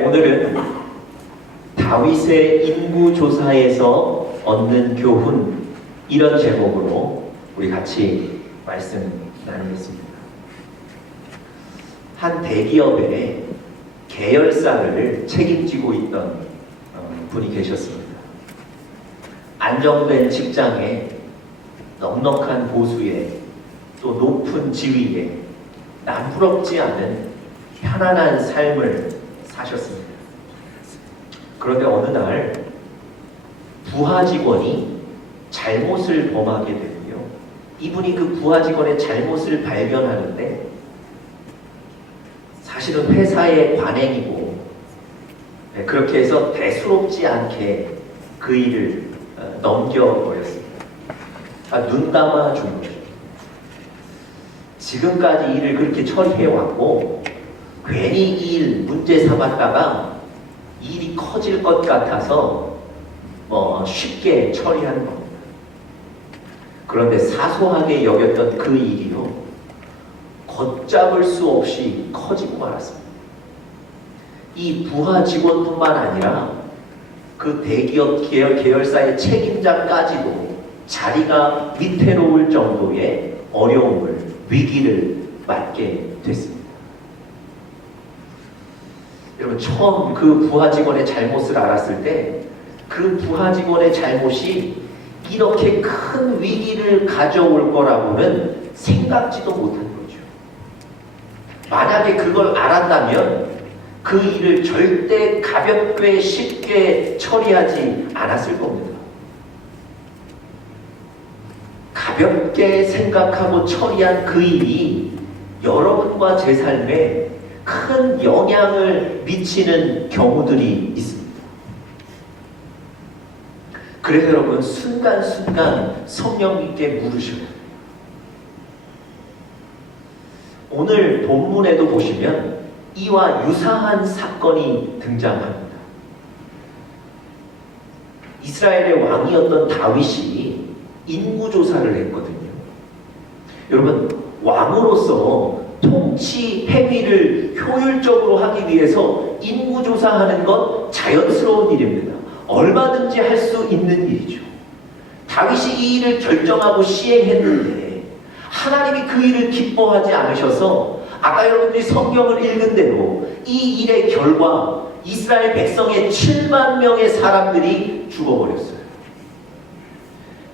오늘은 다윗의 인구조사에서 얻는 교훈, 이런 제목으로 우리 같이 말씀 나누겠습니다. 한 대기업의 계열사를 책임지고 있던 분이 계셨습니다. 안정된 직장에 넉넉한 보수에 또 높은 지위에 남부럽지 않은 편안한 삶을 사셨습니다. 그런데 어느 날 부하 직원이 잘못을 범하게 되고요. 이분이 그 부하 직원의 잘못을 발견하는데 사실은 회사의 관행이고 그렇게 해서 대수롭지 않게 그 일을 넘겨버렸습니다. 눈 감아준 거죠. 지금까지 일을 그렇게 처리해왔고 괜히 이 일 문제 삼았다가 일이 커질 것 같아서 쉽게 처리하는 겁니다. 그런데 사소하게 여겼던 그 일이요, 걷잡을 수 없이 커지고 말았습니다. 이 부하 직원뿐만 아니라 그 대기업 계열사의 책임자까지도 자리가 위태로울 정도의 어려움을, 위기를 맞게 됐습니다. 여러분, 처음 그 부하 직원의 잘못을 알았을 때 그 부하 직원의 잘못이 이렇게 큰 위기를 가져올 거라고는 생각지도 못한 거죠. 만약에 그걸 알았다면 그 일을 절대 가볍게 쉽게 처리하지 않았을 겁니다. 가볍게 생각하고 처리한 그 일이 여러분과 제 삶에 큰 영향을 미치는 경우들이 있습니다. 그래서 여러분, 순간순간 성령님께 물으셔야 돼요. 오늘 본문에도 보시면 이와 유사한 사건이 등장합니다. 이스라엘의 왕이었던 다윗이 인구조사를 했거든요. 여러분, 왕으로서 통치 행위를 효율적으로 하기 위해서 인구조사하는 건 자연스러운 일입니다. 얼마든지 할 수 있는 일이죠. 다윗이 이 일을 결정하고 시행했는데 하나님이 그 일을 기뻐하지 않으셔서 아까 여러분들이 성경을 읽은 대로 이 일의 결과 이스라엘 백성의 7만 명의 사람들이 죽어버렸어요.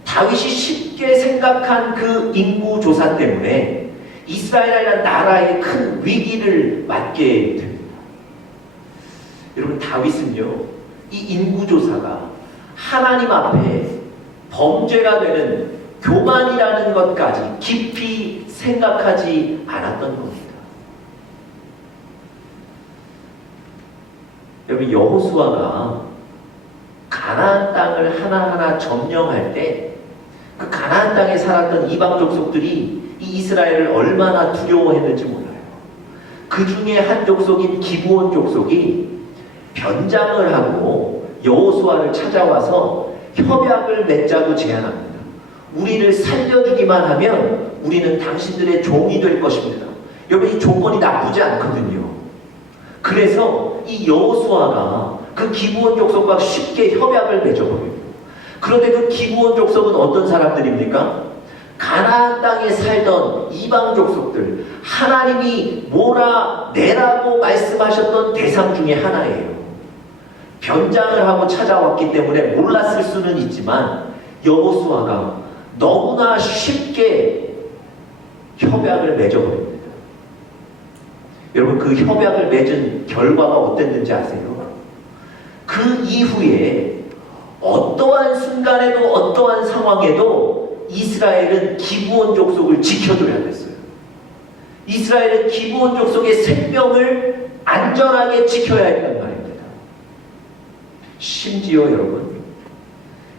다윗이 쉽게 생각한 그 인구조사 때문에 이스라엘이라는 나라의 큰 위기를 맞게 됩니다. 여러분, 다윗은요, 이 인구조사가 하나님 앞에 범죄가 되는 교만이라는 것까지 깊이 생각하지 않았던 겁니다. 여러분, 여호수아가 가나안 땅을 하나하나 점령할 때 그 가나안 땅에 살았던 이방 족속들이 이 이스라엘을 얼마나 두려워했는지 몰라요. 그 중에 한 족속인 기브온 족속이 변장을 하고 여호수아를 찾아와서 협약을 맺자고 제안합니다. 우리를 살려주기만 하면 우리는 당신들의 종이 될 것입니다. 여러분, 이 조건이 나쁘지 않거든요. 그래서 이 여호수아가 그 기브온 족속과 쉽게 협약을 맺어버려요. 그런데 그 기브온 족속은 어떤 사람들입니까? 가나안 땅에 살던 이방 족속들, 하나님이 몰아내라고 말씀하셨던 대상 중에 하나예요. 변장을 하고 찾아왔기 때문에 몰랐을 수는 있지만 여호수아가 너무나 쉽게 협약을 맺어버립니다. 여러분, 그 협약을 맺은 결과가 어땠는지 아세요? 그 이후에 어떠한 순간에도 어떠한 상황에도 이스라엘은 기브온 족속을 지켜줘야 됐어요. 이스라엘은 기브온 족속의 생명을 안전하게 지켜야 했단 말입니다. 심지어 여러분,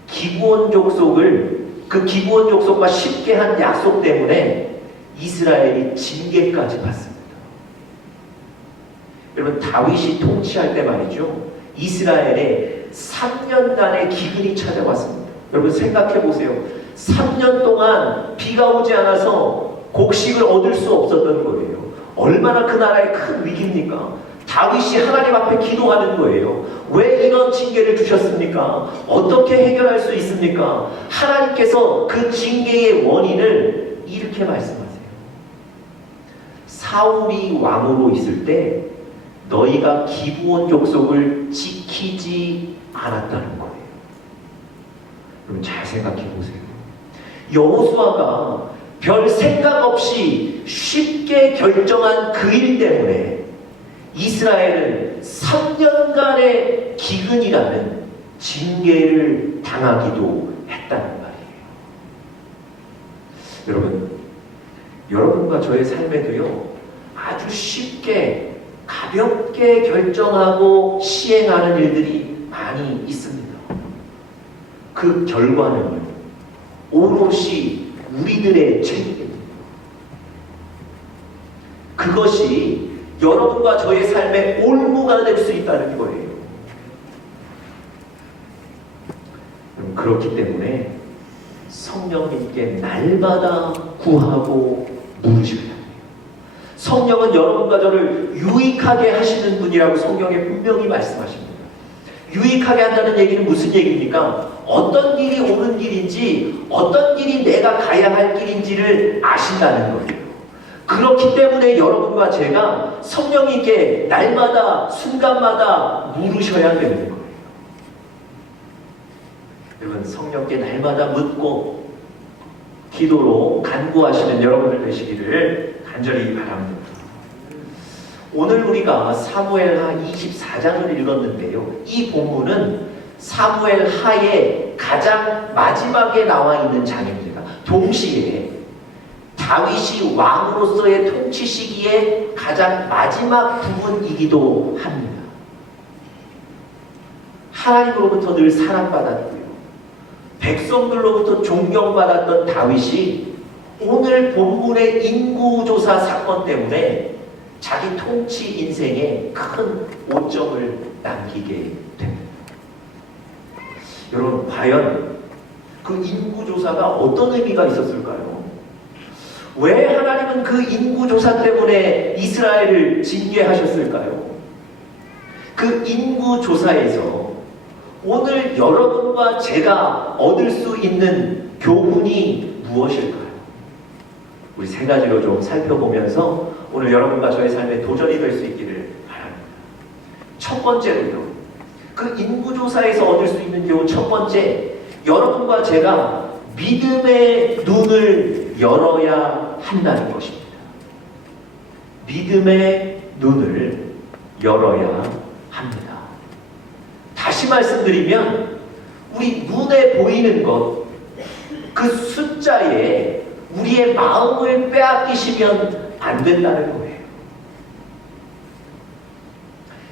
기브온 족속을, 그 기브온 족속과 쉽게 한 약속 때문에 이스라엘이 징계까지 받습니다. 여러분, 다윗이 통치할 때 말이죠, 이스라엘에 3년간의 기근이 찾아왔습니다. 여러분, 생각해 보세요. 3년 동안 비가 오지 않아서 곡식을 얻을 수 없었던 거예요. 얼마나 그 나라의 큰 위기입니까? 다윗이 하나님 앞에 기도하는 거예요. 왜 이런 징계를 주셨습니까? 어떻게 해결할 수 있습니까? 하나님께서 그 징계의 원인을 이렇게 말씀하세요. 사울이 왕으로 있을 때 너희가 기브온 족속을 지키지 않았다는 거예요. 여러분 잘 생각해 보세요. 여호수아가 별 생각 없이 쉽게 결정한 그 일 때문에 이스라엘은 3년간의 기근이라는 징계를 당하기도 했다는 말이에요. 여러분, 여러분과 저의 삶에도요, 아주 쉽게 가볍게 결정하고 시행하는 일들이 많이 있습니다. 그 결과는요, 오롯이 우리들의 책임입니다. 그것이 여러분과 저의 삶의 올무가 될 수 있다는 거예요. 그렇기 때문에 성령님께 날마다 구하고 물으셔야 해요. 성령은 여러분과 저를 유익하게 하시는 분이라고 성경에 분명히 말씀하십니다. 유익하게 한다는 얘기는 무슨 얘기입니까? 어떤 길이 옳은 길인지, 어떤 길이 내가 가야 할 길인지를 아신다는 거예요. 그렇기 때문에 여러분과 제가 성령님께 날마다 순간마다 물으셔야 되는 거예요. 여러분, 성령께 날마다 묻고 기도로 간구하시는 여러분들 되시기를 간절히 바랍니다. 오늘 우리가 사무엘하 24장을 읽었는데요. 이 본문은 사무엘하의 가장 마지막에 나와 있는 장입니다. 동시에 다윗이 왕으로서의 통치 시기의 가장 마지막 부분이기도 합니다. 하나님으로부터 늘 사랑받았고요, 백성들로부터 존경받았던 다윗이 오늘 본문의 인구조사 사건 때문에 자기 통치 인생에 큰 오점을 남기게 됩니다. 여러분, 과연 그 인구조사가 어떤 의미가 있었을까요? 왜 하나님은 그 인구조사 때문에 이스라엘을 징계하셨을까요? 그 인구조사에서 오늘 여러분과 제가 얻을 수 있는 교훈이 무엇일까요? 우리 세 가지로 좀 살펴보면서 오늘 여러분과 저의 삶에 도전이 될 수 있기를 바랍니다. 첫 번째로요, 그 인구조사에서 얻을 수 있는 교훈 첫 번째, 여러분과 제가 믿음의 눈을 열어야 한다는 것입니다. 믿음의 눈을 열어야 합니다. 다시 말씀드리면 우리 눈에 보이는 것, 그 숫자에 우리의 마음을 빼앗기시면 안 된다는 거예요.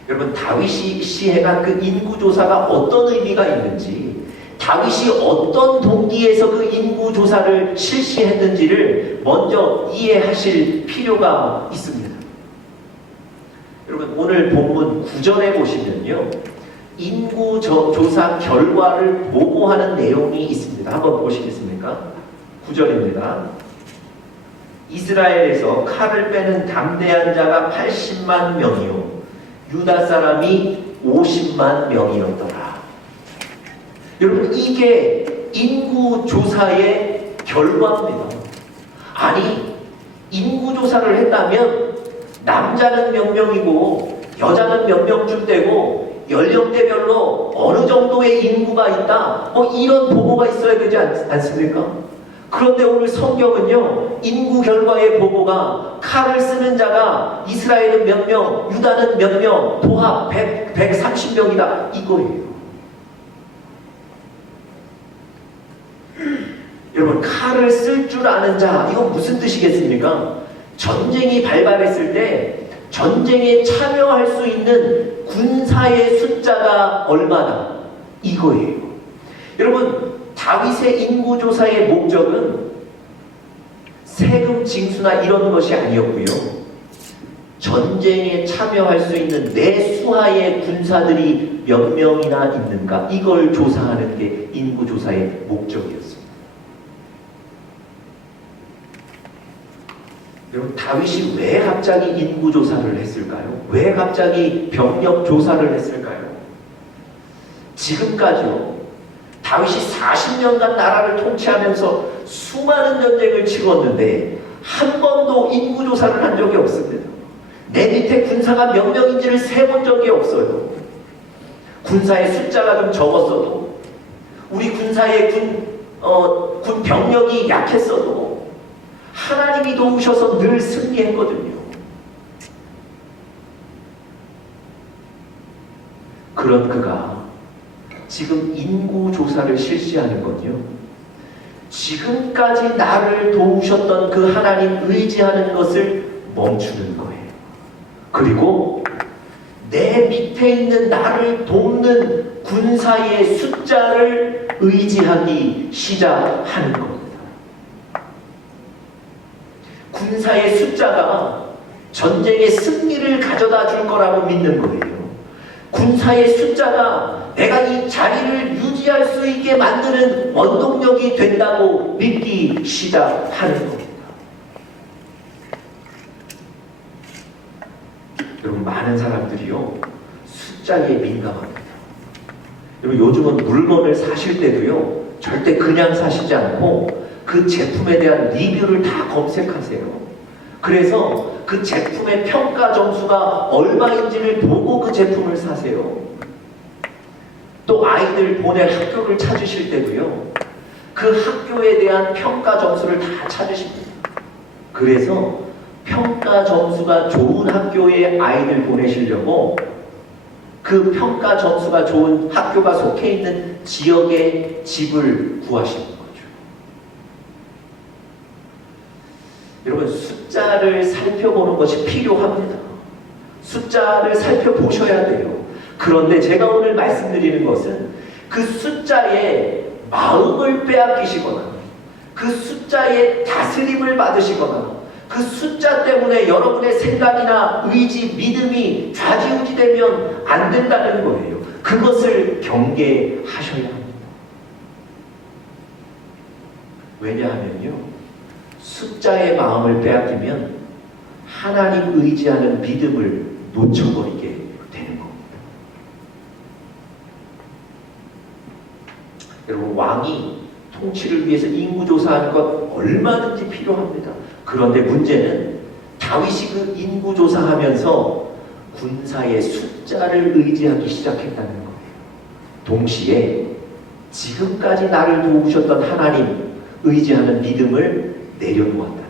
여러분, 다윗이 시행한 그 인구조사가 어떤 의미가 있는지, 다윗이 어떤 동기에서 그 인구조사를 실시했는지를 먼저 이해하실 필요가 있습니다. 여러분, 오늘 본문 9절에 보시면요, 인구조사 결과를 보고하는 내용이 있습니다. 한번 보시겠습니까? 9절입니다. 이스라엘에서 칼을 빼는 담대한 자가 80만 명이요 유다 사람이 50만 명이었더라. 여러분, 이게 인구조사의 결과입니다. 아니, 인구조사를 했다면 남자는 몇 명이고 여자는 몇 명쯤 되고 연령대별로 어느 정도의 인구가 있다, 이런 보고가 있어야 되지 않습니까? 그런데 오늘 성경은요, 인구 결과의 보고가 칼을 쓰는 자가 이스라엘은 몇 명, 유다는 몇 명, 도합 130명이다 이거예요. 여러분, 칼을 쓸 줄 아는 자, 이건 무슨 뜻이겠습니까? 전쟁이 발발했을 때 전쟁에 참여할 수 있는 군사의 숫자가 얼마나, 이거예요. 여러분, 다윗의 인구조사의 목적은 세금 징수나 이런 것이 아니었고요, 전쟁에 참여할 수 있는 내 수하의 군사들이 몇 명이나 있는가, 이걸 조사하는 게 인구조사의 목적이었습니다. 여러분, 다윗이 왜 갑자기 인구 조사를 했을까요? 왜 갑자기 병력 조사를 했을까요? 지금까지요, 다윗이 40년간 나라를 통치하면서 수많은 전쟁을 치렀는데 한 번도 인구 조사를 한 적이 없습니다. 내 밑에 군사가 몇 명인지를 세본 적이 없어요. 군사의 숫자가 좀 적었어도, 우리 군사의 군 병력이 약했어도 하나님이 도우셔서 늘 승리했거든요. 그런 그가 지금 인구 조사를 실시하는 건요, 지금까지 나를 도우셨던 그 하나님 의지하는 것을 멈추는 거예요. 그리고 내 밑에 있는 나를 돕는 군사의 숫자를 의지하기 시작하는 겁니다. 군사의 숫자가 전쟁의 승리를 가져다 줄 거라고 믿는 거예요. 군사의 숫자가 내가 이 자리를 유지할 수 있게 만드는 원동력이 된다고 믿기 시작하는 겁니다. 여러분, 많은 사람들이요, 숫자에 민감합니다. 여러분, 요즘은 물건을 사실 때도요, 절대 그냥 사시지 않고 그 제품에 대한 리뷰를 다 검색하세요. 그래서 그 제품의 평가 점수가 얼마인지를 보고 그 제품을 사세요. 또 아이들 보낼 학교를 찾으실 때도요, 그 학교에 대한 평가 점수를 다 찾으십니다. 그래서 평가 점수가 좋은 학교에 아이들 보내시려고 그 평가 점수가 좋은 학교가 속해 있는 지역에 집을 구하시는 거죠. 여러분, 숫자를 살펴보는 것이 필요합니다. 숫자를 살펴보셔야 돼요. 그런데 제가 오늘 말씀드리는 것은 그 숫자에 마음을 빼앗기시거나 그 숫자에 다스림을 받으시거나 그 숫자 때문에 여러분의 생각이나 의지, 믿음이 좌지우지되면 안 된다는 거예요. 그것을 경계하셔야 합니다. 왜냐하면요, 숫자의 마음을 빼앗기면 하나님 의지하는 믿음을 놓쳐버리게 되는 겁니다. 여러분, 왕이 통치를 위해서 인구조사하는 것 얼마든지 필요합니다. 그런데 문제는 다윗이 그 인구조사하면서 군사의 숫자를 의지하기 시작했다는 거예요. 동시에 지금까지 나를 도우셨던 하나님 의지하는 믿음을 내려놓았다는 거예요.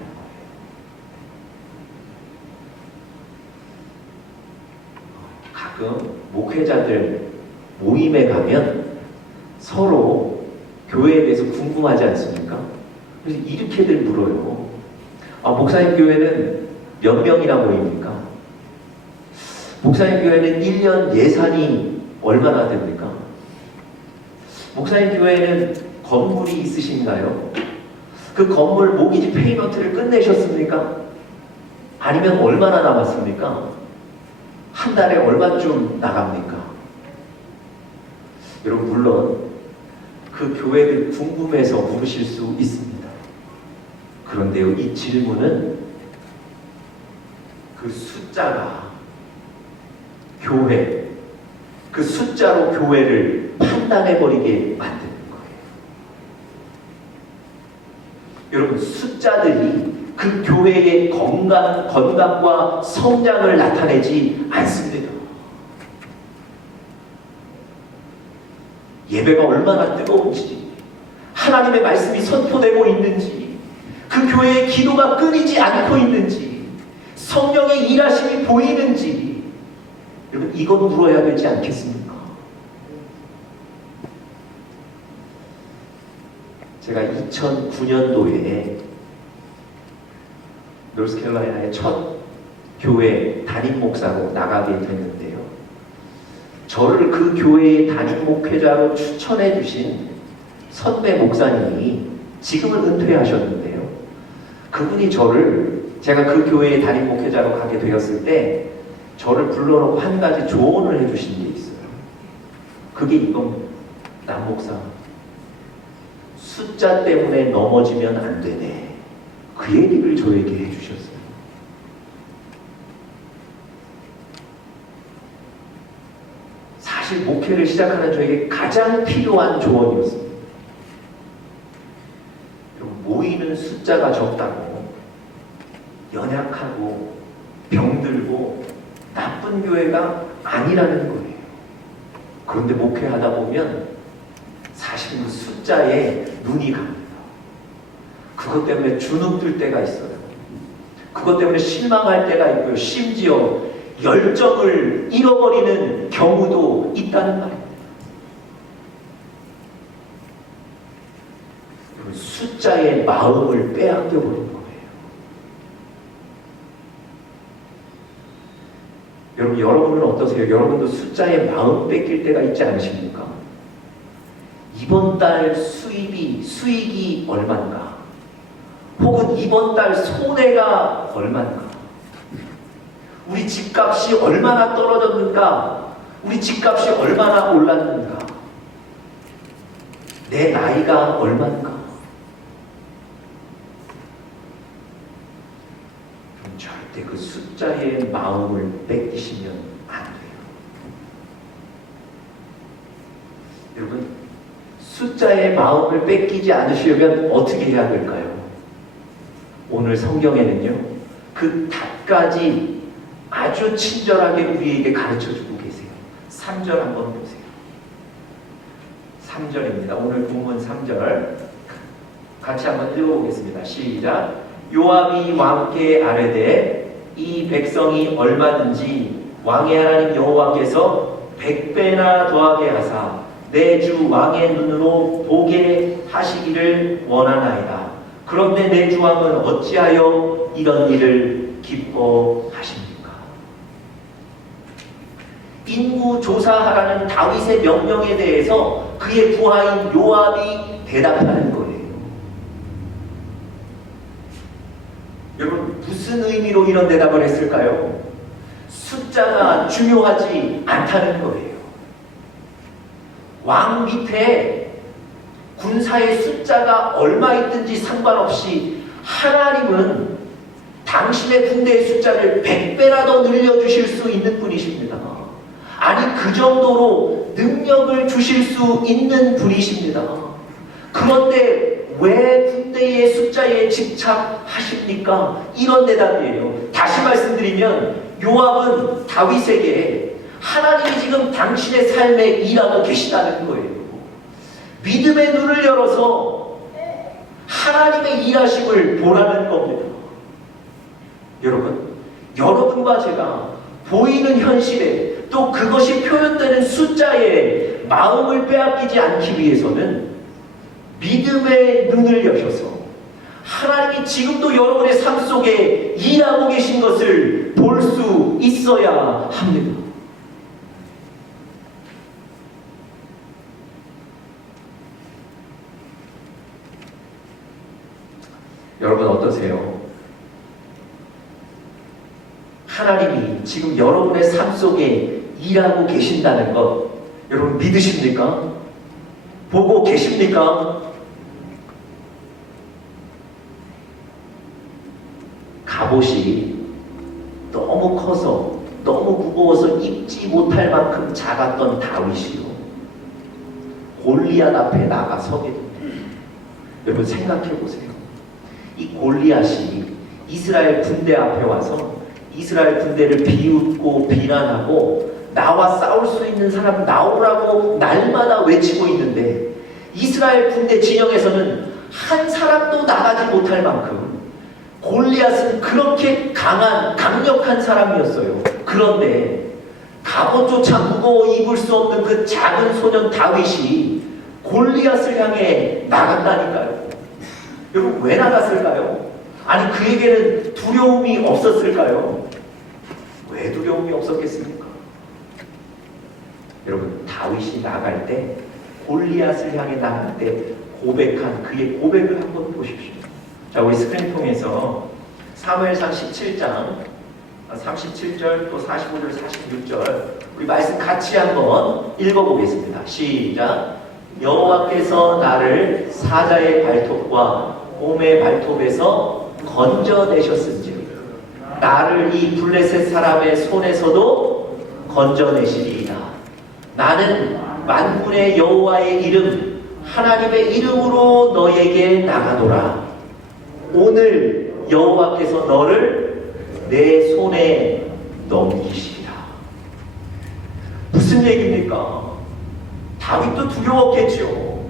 가끔 목회자들 모임에 가면 서로 교회에 대해서 궁금하지 않습니까? 그래서 이렇게들 물어요. 목사님 교회는 몇 명이나 모입니까? 목사님 교회는 1년 예산이 얼마나 됩니까? 목사님 교회는 건물이 있으신가요? 그 건물 모기지 페이먼트를 끝내셨습니까? 아니면 얼마나 남았습니까? 한 달에 얼마쯤 나갑니까? 여러분, 물론 그 교회들 궁금해서 물으실 수 있습니다. 그런데요, 이 질문은 그 숫자가 교회, 그 숫자로 교회를 판단해버리게 만드는 거예요. 여러분, 숫자들이 그 교회의 건강과 성장을 나타내지 않습니다. 예배가 얼마나 뜨거운지, 하나님의 말씀이 선포되고 있는지, 그 교회의 기도가 끊이지 않고 있는지, 성령의 일하심이 보이는지, 여러분, 이건 물어야 되지 않겠습니까? 제가 2009년도에 노스캐롤라이나의 첫 교회 담임 목사로 나가게 됐는데요. 저를 그 교회의 담임 목회자로 추천해 주신 선배 목사님이 지금은 은퇴하셨는데요. 그분이 제가 그 교회의 담임 목회자로 가게 되었을 때 저를 불러놓고 한 가지 조언을 해주신 게 있어요. 그게 이겁니다. 남 목사, 숫자 때문에 넘어지면 안 되네. 그 얘기를 저에게 해주셨어요. 사실 목회를 시작하는 저에게 가장 필요한 조언이었습니다. 모이는 숫자가 적다고 연약하고 병들고 나쁜 교회가 아니라는 거예요. 그런데 목회하다 보면 사실 그 숫자에 눈이 갑니다. 그것 때문에 주눅들 때가 있어요. 그것 때문에 실망할 때가 있고요. 심지어 열정을 잃어버리는 경우도 있다는 말입니다. 숫자의 마음을 빼앗겨버린 거예요. 여러분은 어떠세요? 여러분도 숫자의 마음 뺏길 때가 있지 않으십니까? 이번 달 수익이 얼마인가? 혹은 이번 달 손해가 얼마인가? 우리 집값이 얼마나 떨어졌는가? 우리 집값이 얼마나 올랐는가? 내 나이가 얼마인가? 절대 그 숫자의 마음을 뺏기시면 안 돼요. 여러분, 숫자의 마음을 뺏기지 않으시려면 어떻게 해야 될까요? 오늘 성경에는요, 그 답까지 아주 친절하게 우리에게 가르쳐주고 계세요. 3절 한번 보세요. 3절입니다. 오늘 본문 3절 같이 한번 읽어보겠습니다. 시작. 요압이 왕께 아뢰되 이 백성이 얼마든지 왕의 하나님 여호와께서 100배나 더하게 하사 내 주 왕의 눈으로 보게 하시기를 원하나이다. 그런데 내 주 왕은 어찌하여 이런 일을 기뻐하십니까? 인구 조사하라는 다윗의 명령에 대해서 그의 부하인 요압이 대답하는 거예요. 여러분, 무슨 의미로 이런 대답을 했을까요? 숫자가 중요하지 않다는 거예요. 왕 밑에 군사의 숫자가 얼마 있든지 상관없이 하나님은 당신의 군대의 숫자를 100배나 더 늘려주실 수 있는 분이십니다. 아니, 그 정도로 능력을 주실 수 있는 분이십니다. 그런데 왜 군대의 숫자에 집착하십니까? 이런 대답이에요. 다시 말씀드리면 요압은 다윗에게 하나님이 지금 당신의 삶에 일하고 계시다는 거예요. 믿음의 눈을 열어서 하나님의 일하심을 보라는 겁니다. 여러분, 여러분과 제가 보이는 현실에 또 그것이 표현되는 숫자에 마음을 빼앗기지 않기 위해서는 믿음의 눈을 여셔서 하나님이 지금도 여러분의 삶 속에 일하고 계신 것을 볼 수 있어야 합니다. 여러분 어떠세요? 하나님이 지금 여러분의 삶 속에 일하고 계신다는 것 여러분 믿으십니까? 보고 계십니까? 갑옷이 너무 커서 너무 무거워서 입지 못할 만큼 작았던 다윗이요, 골리앗 앞에 나가 서게 됩니다. 여러분 생각해 보세요. 이 골리앗이 이스라엘 군대 앞에 와서 이스라엘 군대를 비웃고 비난하고 나와 싸울 수 있는 사람 나오라고 날마다 외치고 있는데 이스라엘 군대 진영에서는 한 사람도 나가지 못할 만큼 골리앗은 그렇게 강력한 사람이었어요. 그런데 갑옷조차 무거워 입을 수 없는 그 작은 소년 다윗이 골리앗을 향해 나갔다니까요. 여러분 왜 나갔을까요? 아니 그에게는 두려움이 없었을까요? 왜 두려움이 없었겠습니까? 여러분 다윗이 나갈 때 골리앗을 향해 나갈 때 고백한 그의 고백을 한번 보십시오. 자, 우리 스크린 통해서 사무엘상 17장 37절 또 45절 46절 우리 말씀 같이 한번 읽어보겠습니다. 시작. 여호와께서 나를 사자의 발톱과 곰의 발톱에서 건져내셨은지 나를 이 블레셋 사람의 손에서도 건져내시리이다. 나는 만군의 여호와의 이름, 하나님의 이름으로 너에게 나가노라. 오늘 여호와께서 너를 내 손에 넘기시리라. 무슨 얘기입니까? 다윗도 두려웠겠죠.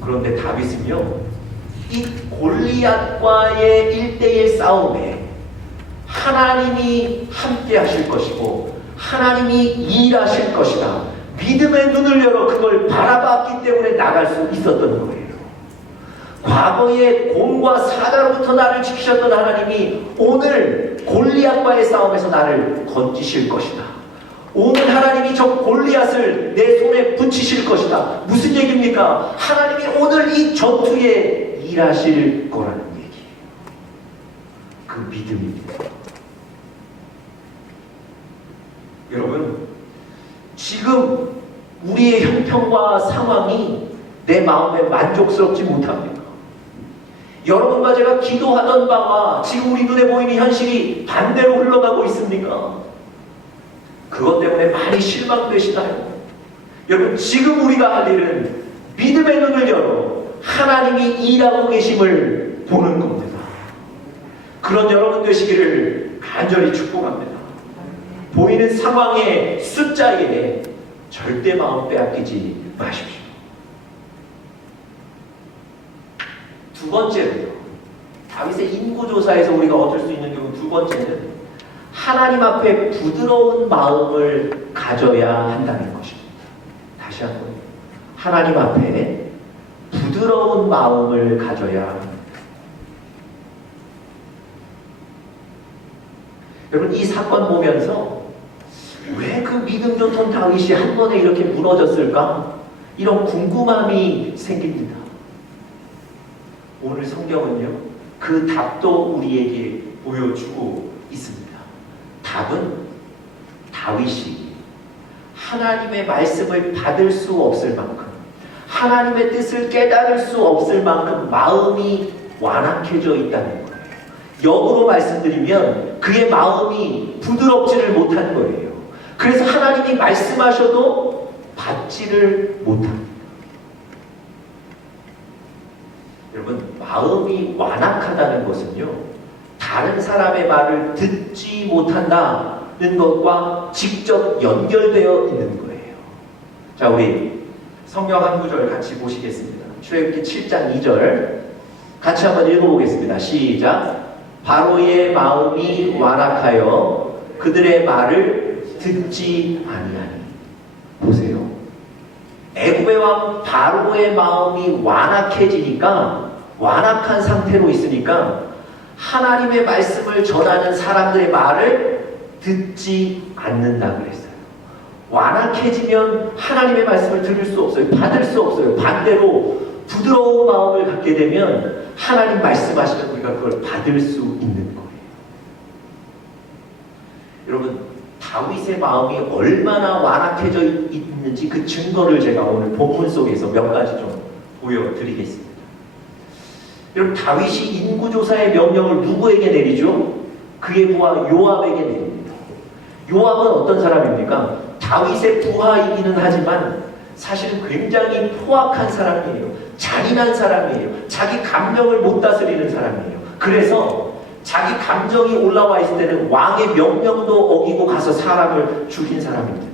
그런데 다윗은요, 이 골리앗과의 1대1 싸움에 하나님이 함께 하실 것이고 하나님이 일하실 것이다, 믿음의 눈을 열어 그걸 바라봤기 때문에 나갈 수 있었던 거예요. 과거에 곰과 사자로부터 나를 지키셨던 하나님이 오늘 골리앗과의 싸움에서 나를 건지실 것이다. 오늘 하나님이 저 골리앗을 내 손에 붙이실 것이다. 무슨 얘기입니까? 하나님이 오늘 이 전투에 일하실 거라는 얘기예요. 그 믿음입니다. 여러분, 지금 우리의 형편과 상황이 내 마음에 만족스럽지 못합니다. 여러분과 제가 기도하던 바와 지금 우리 눈에 보이는 현실이 반대로 흘러가고 있습니까? 그것 때문에 많이 실망되시나요? 여러분, 지금 우리가 할 일은 믿음의 눈을 열어 하나님이 일하고 계심을 보는 겁니다. 그런 여러분 되시기를 간절히 축복합니다. 보이는 상황의 숫자에 절대 마음 빼앗기지 마십시오. 두 번째로요, 다윗의 인구조사에서 우리가 얻을 수 있는 경우 두 번째는 하나님 앞에 부드러운 마음을 가져야 한다는 것입니다. 다시 한번, 하나님 앞에 부드러운 마음을 가져야 합니다. 여러분, 이 사건 보면서 왜 그 믿음 좋던 다윗이 한 번에 이렇게 무너졌을까? 이런 궁금함이 생깁니다. 오늘 성경은요, 그 답도 우리에게 보여주고 있습니다. 답은 다윗이 하나님의 말씀을 받을 수 없을 만큼, 하나님의 뜻을 깨달을 수 없을 만큼 마음이 완악해져 있다는 거예요. 역으로 말씀드리면 그의 마음이 부드럽지를 못한 거예요. 그래서 하나님이 말씀하셔도 받지를 못합니다. 여러분, 마음이 완악하다는 것은요, 다른 사람의 말을 듣지 못한다는 것과 직접 연결되어 있는 거예요. 자, 우리 성경 한 구절 같이 보시겠습니다. 출애굽기 7장 2절 같이 한번 읽어보겠습니다. 시작. 바로의 마음이 완악하여 그들의 말을 듣지 아니하니. 보세요. 애굽의 왕 바로의 마음이 완악해지니까, 완악한 상태로 있으니까 하나님의 말씀을 전하는 사람들의 말을 듣지 않는다고 그랬어요. 완악해지면 하나님의 말씀을 들을 수 없어요. 받을 수 없어요. 반대로 부드러운 마음을 갖게 되면 하나님 말씀하시면 우리가 그걸 받을 수 있는 거예요. 여러분, 다윗의 마음이 얼마나 완악해져 있는지 그 증거를 제가 오늘 본문 속에서 몇 가지 좀 보여드리겠습니다. 여러분, 다윗이 인구조사의 명령을 누구에게 내리죠? 그의 부하 요압에게 내립니다. 요압은 어떤 사람입니까? 다윗의 부하이기는 하지만 사실은 굉장히 포악한 사람이에요. 잔인한 사람이에요. 자기 감정을 못 다스리는 사람이에요. 그래서 자기 감정이 올라와 있을 때는 왕의 명령도 어기고 가서 사람을 죽인 사람입니다.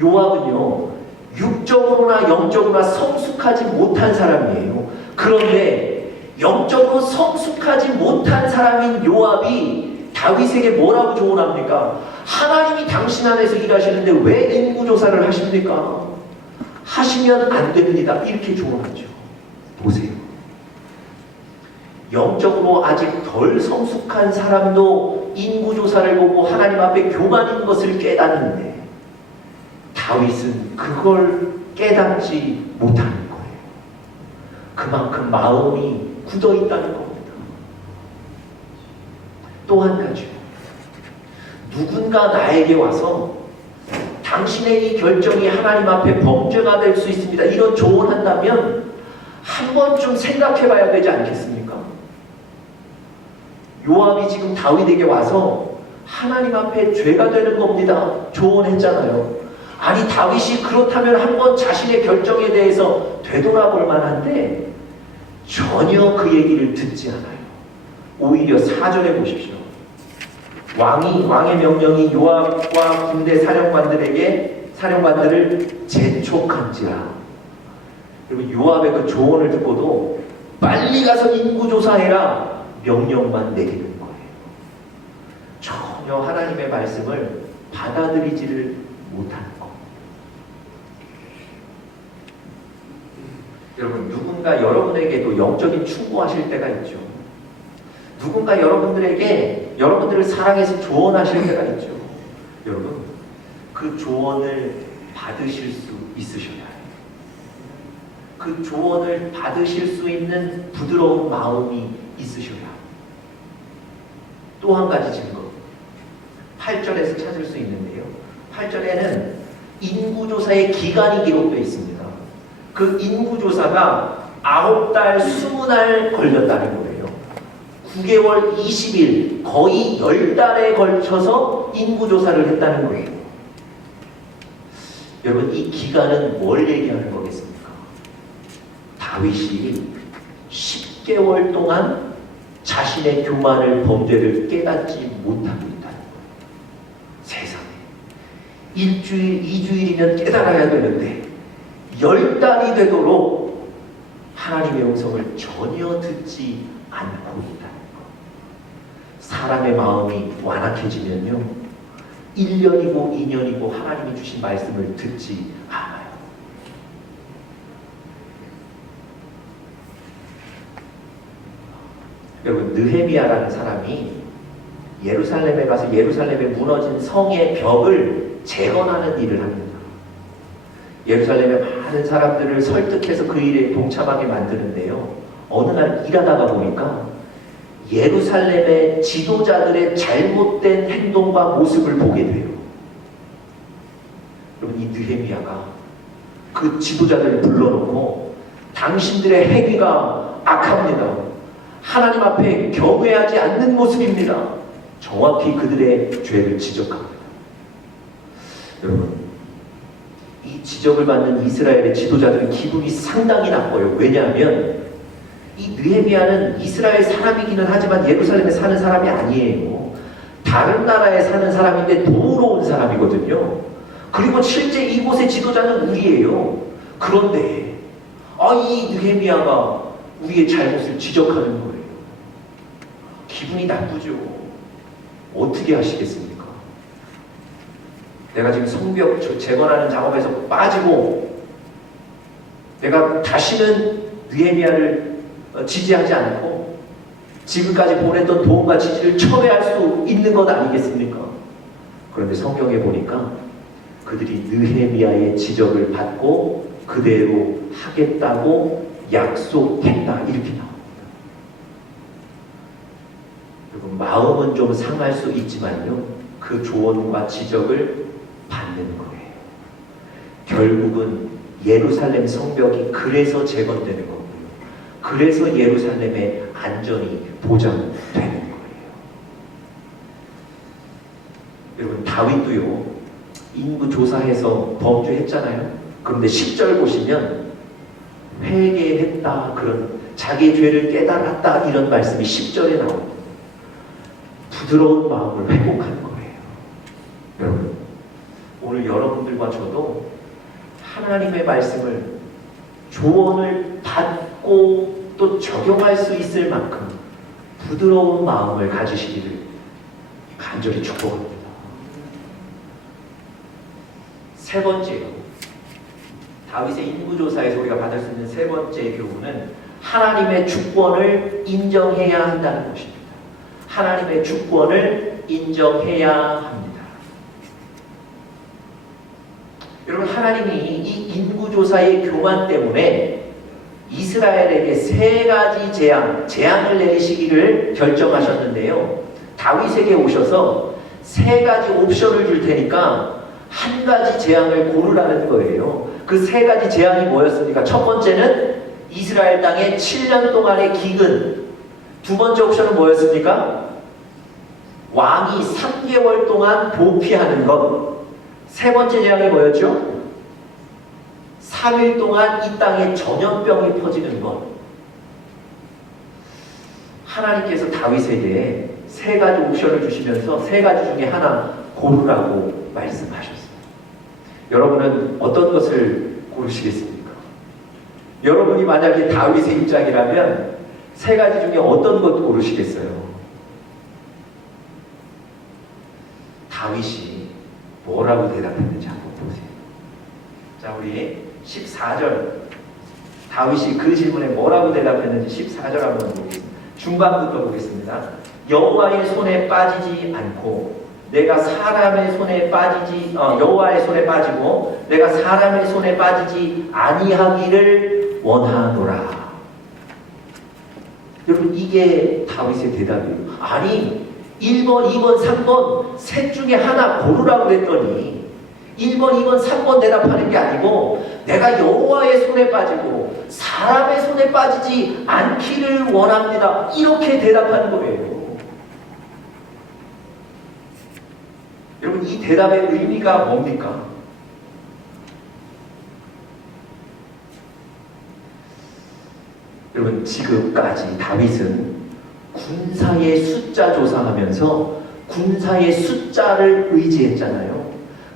요압은요, 육적으로나 영적으로나 성숙하지 못한 사람이에요. 그런데 영적으로 성숙하지 못한 사람인 요압이 다윗에게 뭐라고 조언합니까? 하나님이 당신 안에서 일하시는데 왜 인구조사를 하십니까? 하시면 안 됩니다. 이렇게 조언하죠. 보세요. 영적으로 아직 덜 성숙한 사람도 인구조사를 보고 하나님 앞에 교만인 것을 깨닫는데 다윗은 그걸 깨닫지 못하는 거예요. 그만큼 마음이 굳어있다는 겁니다. 또 한 가지, 누군가 나에게 와서 당신의 이 결정이 하나님 앞에 범죄가 될 수 있습니다, 이런 조언한다면 한 번쯤 생각해 봐야 되지 않겠습니까? 요압이 지금 다윗에게 와서 하나님 앞에 죄가 되는 겁니다 조언했잖아요. 아니 다윗이 그렇다면 한번 자신의 결정에 대해서 되돌아볼 만한데 전혀 그 얘기를 듣지 않아요. 오히려 4절에 보십시오. 왕의 명령이 요압과 군대 사령관들을 재촉한지라. 그리고 요압의 그 조언을 듣고도 빨리 가서 인구조사해라 명령만 내리는 거예요. 전혀 하나님의 말씀을 받아들이지를 못하는 거. 여러분, 누군가 여러분에게도 영적인 충고하실 때가 있죠. 누군가 여러분들을 사랑해서 조언하실 때가 있죠. 여러분, 그 조언을 받으실 수 있으셔야 해요. 그 조언을 받으실 수 있는 부드러운 마음이 있으셔야 해요. 또 한 가지 증거, 8절에서 찾을 수 있는데요. 8절에는 인구조사의 기간이 기록되어 있습니다. 그 인구조사가 9달, 20날 걸렸다는 거예요. 9개월 20일, 거의 10달에 걸쳐서 인구조사를 했다는 거예요. 여러분, 이 기간은 뭘 얘기하는 거겠습니까? 다윗이 10개월 동안 자신의 교만을, 범죄를 깨닫지 못하고 있다는 거예요. 세상에. 1주일, 2주일이면 깨달아야 되는데 10달이 되도록 하나님의 음성을 전혀 듣지 않고 있다는 것. 사람의 마음이 완악해지면요, 1년이고 2년이고 하나님이 주신 말씀을 듣지 않아요. 여러분, 느헤미야라는 사람이 예루살렘에 가서 예루살렘에 무너진 성의 벽을 재건하는 일을 합니다. 예루살렘의 많은 사람들을 설득해서 그 일에 동참하게 만드는데요. 어느 날 일하다가 보니까 예루살렘의 지도자들의 잘못된 행동과 모습을 보게 돼요. 여러분, 이 느헤미야가 그 지도자들을 불러놓고 당신들의 행위가 악합니다. 하나님 앞에 경외하지 않는 모습입니다. 정확히 그들의 죄를 지적합니다. 여러분, 이 지적을 받는 이스라엘의 지도자들의 기분이 상당히 나빠요. 왜냐하면 이 느헤미야는 이스라엘 사람이기는 하지만 예루살렘에 사는 사람이 아니에요. 다른 나라에 사는 사람인데 도우러 온 사람이거든요. 그리고 실제 이곳의 지도자는 우리예요. 그런데 이 느헤미야가 우리의 잘못을 지적하는 거예요. 기분이 나쁘죠. 어떻게 하시겠습니까? 내가 지금 성벽 재건하는 작업에서 빠지고 내가 다시는 느헤미야를 지지하지 않고 지금까지 보냈던 도움과 지지를 철회할 수 있는 것 아니겠습니까? 그런데 성경에 보니까 그들이 느헤미야의 지적을 받고 그대로 하겠다고 약속했다, 이렇게 나옵니다. 그리고 마음은 좀 상할 수 있지만요, 그 조언과 지적을 받는 거예요. 결국은 예루살렘 성벽이 그래서 재건되는 거고요. 그래서 예루살렘의 안전이 보장되는 거예요. 여러분, 다윗도요, 인구 조사해서 범죄했잖아요. 그런데 10절 보시면 회개했다, 그런 자기의 죄를 깨달았다, 이런 말씀이 10절에 나옵니다. 부드러운 마음을 회복하는 거예요. 여러분, 오늘 여러분들과 저도 하나님의 말씀을, 조언을 받고 또 적용할 수 있을 만큼 부드러운 마음을 가지시기를 간절히 축복합니다. 세 번째요, 다윗의 인구조사에서 우리가 받을 수 있는 세 번째 교훈은 하나님의 주권을 인정해야 한다는 것입니다. 하나님의 주권을 인정해야 합니다. 여러분, 하나님이 이 인구조사의 교만 때문에 이스라엘에게 세 가지 재앙을 내리시기를 결정하셨는데요. 다윗에게 오셔서 세 가지 옵션을 줄 테니까 한 가지 재앙을 고르라는 거예요. 그 세 가지 재앙이 뭐였습니까? 첫 번째는 이스라엘 땅에 7년 동안의 기근. 두 번째 옵션은 뭐였습니까? 왕이 3개월 동안 도피하는 것. 세 번째 재앙이 뭐였죠? 3일 동안 이 땅에 전염병이 퍼지는 것. 하나님께서 다윗에게 세 가지 옵션을 주시면서 세 가지 중에 하나 고르라고 말씀하셨습니다. 여러분은 어떤 것을 고르시겠습니까? 여러분이 만약에 다윗의 입장이라면 세 가지 중에 어떤 것 고르시겠어요? 다윗이 뭐라고 대답했는지 한번 보세요. 자, 우리 14절 다윗이 그 질문에 뭐라고 대답했는지 14절 한번 보겠습니다. 중반부터 보겠습니다. 여호와의 손에 빠지지 않고 내가 사람의 손에 빠지지 여호와의 손에 빠지고 내가 사람의 손에 빠지지 아니하기를 원하노라. 여러분, 이게 다윗의 대답이에요. 아니 1번, 2번, 3번 셋 중에 하나 고르라고 그랬더니 1번, 2번, 3번 대답하는 게 아니고 내가 여호와의 손에 빠지고 사람의 손에 빠지지 않기를 원합니다. 이렇게 대답하는 거예요. 여러분, 이 대답의 의미가 뭡니까? 여러분, 지금까지 다윗은 군사의 숫자 조사하면서 군사의 숫자를 의지했잖아요.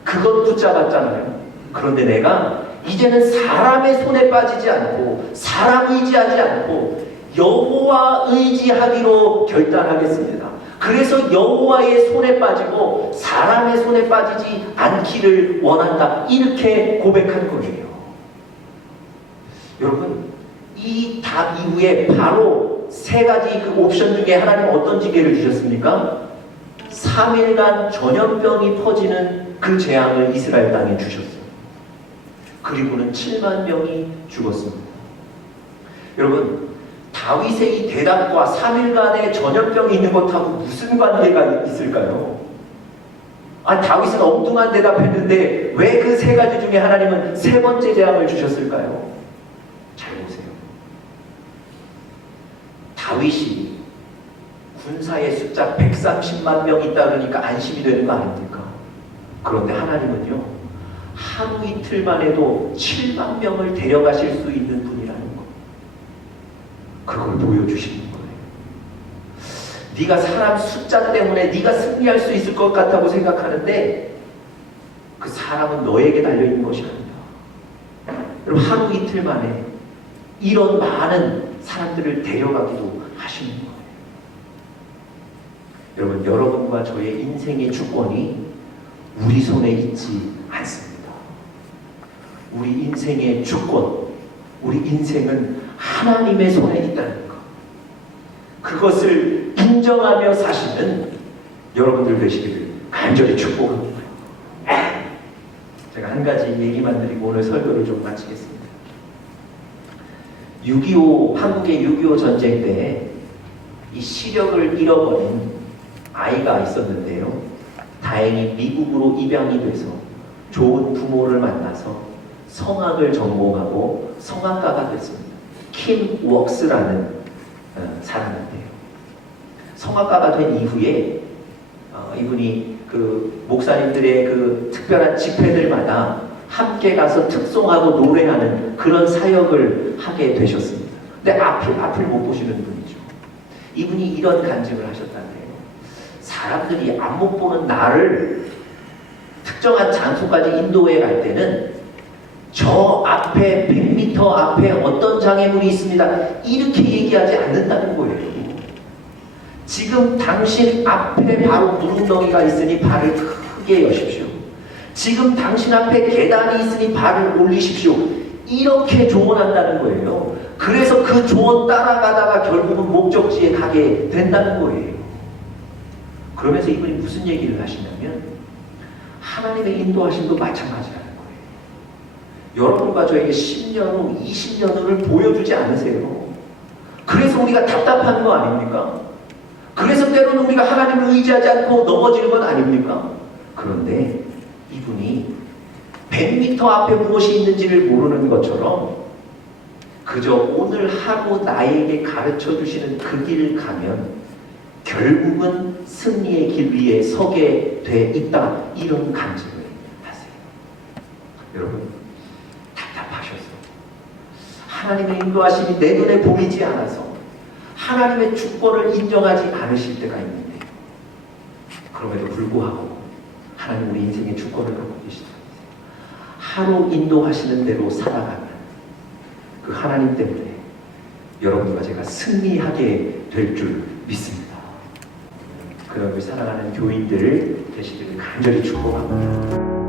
그것 붙잡았잖아요. 그런데 내가 이제는 사람의 손에 빠지지 않고 사람 의지하지 않고 여호와 의지하기로 결단하겠습니다. 그래서 여호와의 손에 빠지고 사람의 손에 빠지지 않기를 원한다. 이렇게 고백한 거예요. 여러분, 이 답 이후에 바로 세 가지 그 옵션 중에 하나님 어떤 징계를 주셨습니까? 3일간 전염병이 퍼지는 그 재앙을 이스라엘 땅에 주셨어요. 그리고는 7만 명이 죽었습니다. 여러분, 다윗의 이 대답과 3일간의 전염병이 있는 것하고 무슨 관계가 있을까요? 다윗은 엉뚱한 대답했는데 왜 그 세 가지 중에 하나님은 세 번째 재앙을 주셨을까요? 잘 보세요. 다윗이 군사의 숫자 130만 명 있다 그러니까 안심이 되는 거 아닙니까? 그런데 하나님은요, 하루 이틀만 해도 7만 명을 데려가실 수 있는 분이라는 거, 그걸 보여주시는 거예요. 네가 사람 숫자 때문에 네가 승리할 수 있을 것 같다고 생각하는데 그 사람은 너에게 달려있는 것이 아니다. 여러분, 하루 이틀 만에 이런 많은 사람들을 데려가기도 하시는 거예요. 여러분, 여러분과 저의 인생의 주권이 우리 손에 있지 않습니다. 우리 인생의 주권, 우리 인생은 하나님의 손에 있다는 것, 그것을 인정하며 사시는 여러분들 되시기를 간절히 축복합니다. 제가 한 가지 얘기만 드리고 오늘 설교를 좀 마치겠습니다. 6.25 한국의 6.25 전쟁 때 이 시력을 잃어버린 아이가 있었는데요. 다행히 미국으로 입양이 돼서 좋은 부모를 만나서 성악을 전공하고 성악가가 됐습니다. 킴 웍스라는 사람인데요. 성악가가 된 이후에 이분이 그 목사님들의 그 특별한 집회들마다 함께 가서 특송하고 노래하는 그런 사역을 하게 되셨습니다. 근데 앞을 못 보시는 분이죠. 이분이 이런 간증을 하셨다네요. 사람들이 앞 못 보는 나를 특정한 장소까지 인도해 갈 때는 저 앞에 100m 앞에 어떤 장애물이 있습니다, 이렇게 얘기하지 않는다는 거예요. 지금 당신 앞에 바로 무릉덩이가 있으니 발을 크게 여십시오. 지금 당신 앞에 계단이 있으니 발을 올리십시오. 이렇게 조언한다는 거예요. 그래서 그 조언 따라가다가 결국은 목적지에 가게 된다는 거예요. 그러면서 이분이 무슨 얘기를 하시냐면 하나님의 인도하심도 마찬가지라는 거예요. 여러분과 저에게 10년 후, 20년 후를 보여주지 않으세요. 그래서 우리가 답답한 거 아닙니까? 그래서 때로는 우리가 하나님을 의지하지 않고 넘어지는 건 아닙니까? 그런데 이분이 100m 앞에 무엇이 있는지를 모르는 것처럼 그저 오늘 하루 나에게 가르쳐 주시는 그 길을 가면 결국은 승리의 길 위에 서게 돼 있다, 이런 간증을 하세요. 여러분 답답하셔서 하나님의 인도하심이 내 눈에 보이지 않아서 하나님의 주권을 인정하지 않으실 때가 있는데 그럼에도 불구하고 하나님 우리 인생의 주권을 갖고 계시다. 하루 인도하시는 대로 살아가면 그 하나님 때문에 여러분과 제가 승리하게 될 줄 믿습니다. 그런 우리 사랑하는 교인들 되시기를 간절히 축복합니다.